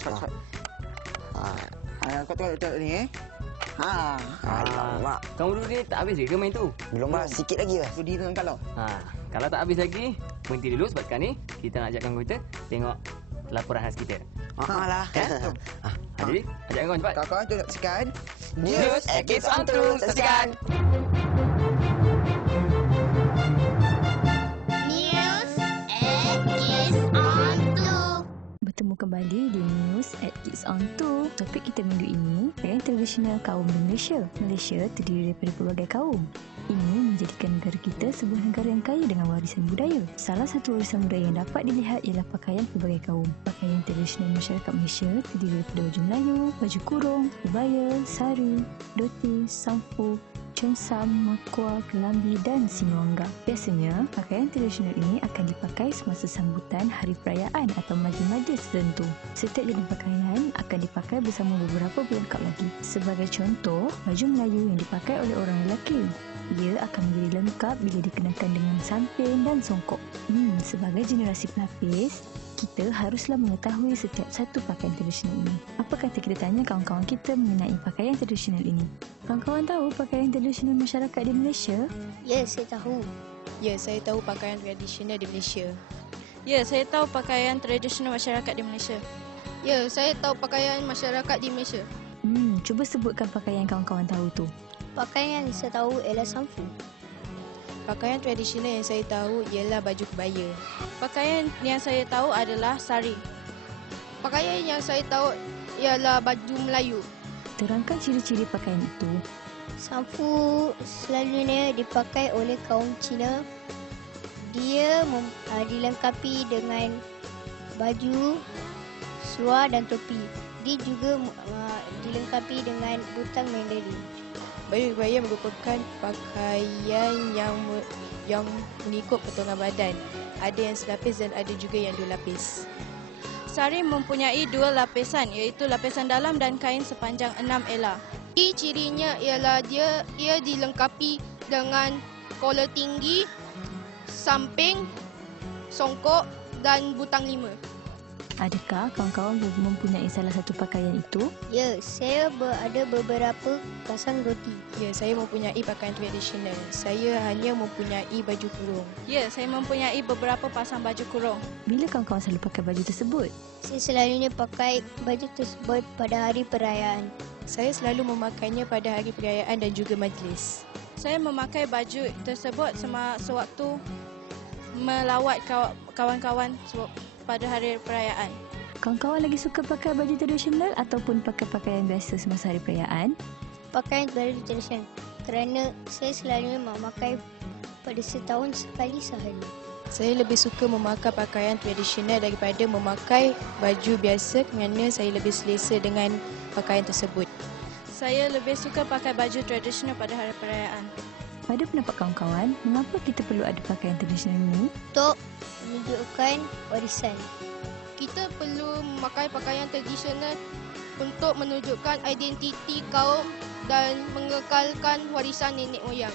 Cepat. Kau tengok ni Alamak. Kamu dulu ni tak habis lagi ke main tu? Belum lah, sikit lagi lah. Sudi dengan kalau. Kalau tak habis lagi, berhenti dulu sebab sekarang ni kita nak ajakkan kita tengok laporan khas kita. Lah. Jadi, ajakkan kawan cepat. Kawan-kawan tu nak saksikan News at Kids on True. Saksikan. News at Kids on True. Bertemu kembali di News at Kids on Tour. Topik kita minggu ini, pakaian tradisional kaum di Malaysia. Malaysia terdiri daripada pelbagai kaum. Ini menjadikan negara kita sebuah negara yang kaya dengan warisan budaya. Salah satu warisan budaya yang dapat dilihat ialah pakaian pelbagai kaum. Pakaian tradisional masyarakat Malaysia terdiri daripada baju Melayu, baju kurung, kebaya, sari, doti, sampuk, censam, makua, kelambi dan sinuangga. Biasanya, pakaian tradisional ini akan dipakai semasa sambutan hari perayaan atau majlis-majlis tertentu. Setiap jenis pakaian akan dipakai bersama beberapa pelengkap lagi. Sebagai contoh, baju Melayu yang dipakai oleh orang lelaki. Ia akan menjadi lengkap bila dikenakan dengan samping dan songkok. Sebagai generasi pelapis, kita haruslah mengetahui setiap satu pakaian tradisional ini. Apa kata kita tanya kawan-kawan kita mengenai pakaian tradisional ini? Kawan-kawan tahu pakaian tradisional masyarakat di Malaysia? Ya, saya tahu. Ya, saya tahu pakaian tradisional di Malaysia. Ya, saya tahu pakaian tradisional masyarakat di Malaysia. Ya, saya tahu pakaian masyarakat di Malaysia. Cuba sebutkan pakaian kawan-kawan tahu tu. Pakaian yang saya tahu ialah samfu. Pakaian tradisional yang saya tahu ialah baju kebaya. Pakaian yang saya tahu adalah sari. Pakaian yang saya tahu ialah baju Melayu. Terangkan ciri-ciri pakaian itu. Samfu selalunya dipakai oleh kaum Cina. Dia dilengkapi dengan baju, seluar dan topi. Dia juga dilengkapi dengan butang Mandarin. Baju kebaya merupakan pakaian yang mengikut potongan badan. Ada yang selapis dan ada juga yang dua lapis. Sari mempunyai dua lapisan, iaitu lapisan dalam dan kain sepanjang 6 ela. Cirinya ialah ia dilengkapi dengan kolor tinggi, samping, songkok dan butang 5. Adakah kawan-kawan mempunyai salah satu pakaian itu? Ya, saya ada beberapa pasang roti. Ya, saya mempunyai pakaian tradisional. Saya hanya mempunyai baju kurung. Ya, saya mempunyai beberapa pasang baju kurung. Bila kawan-kawan selalu pakai baju tersebut? Saya selalunya pakai baju tersebut pada hari perayaan. Saya selalu memakainya pada hari perayaan dan juga majlis. Saya memakai baju tersebut sewaktu melawat kawan-kawan pada hari perayaan. Kawan-kawan lagi suka pakai baju tradisional ataupun pakai pakaian biasa semasa hari perayaan? Pakaian baju tradisional kerana saya selalunya memakai pada setahun sekali sehari. Saya lebih suka memakai pakaian tradisional daripada memakai baju biasa kerana saya lebih selesa dengan pakaian tersebut. Saya lebih suka pakai baju tradisional pada hari perayaan. Pada pendapat kawan-kawan, mengapa kita perlu ada pakaian tradisional ini? Untuk menunjukkan warisan. Kita perlu memakai pakaian tradisional untuk menunjukkan identiti kaum dan mengekalkan warisan nenek moyang.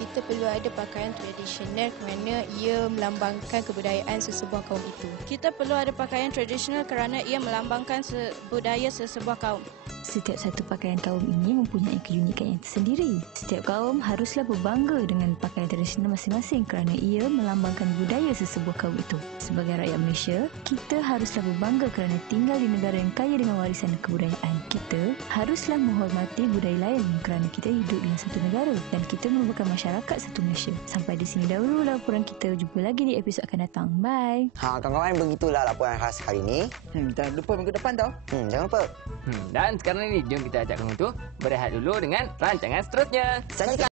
Kita perlu ada pakaian tradisional kerana ia melambangkan kebudayaan sesebuah kaum itu. Kita perlu ada pakaian tradisional kerana ia melambangkan budaya sesebuah kaum. Setiap satu pakaian kaum ini mempunyai keunikan yang tersendiri. Setiap kaum haruslah berbangga dengan pakaian tradisional masing-masing kerana ia melambangkan budaya sesebuah kaum itu. Sebagai rakyat Malaysia, kita haruslah berbangga kerana tinggal di negara yang kaya dengan warisan kebudayaan. Kita haruslah menghormati budaya lain kerana kita hidup dalam satu negara dan kita merupakan masyarakat satu Malaysia. Sampai di sini dahulu laporan kita. Jumpa lagi di episod akan datang. Bye. Kawan-kawan, begitulah laporan khas hari ini. Jangan lupa minggu depan tau. Jangan lupa. Dan sekarang ni, jom kita ajakkan untuk berehat dulu dengan rancangan seterusnya. Saksikan.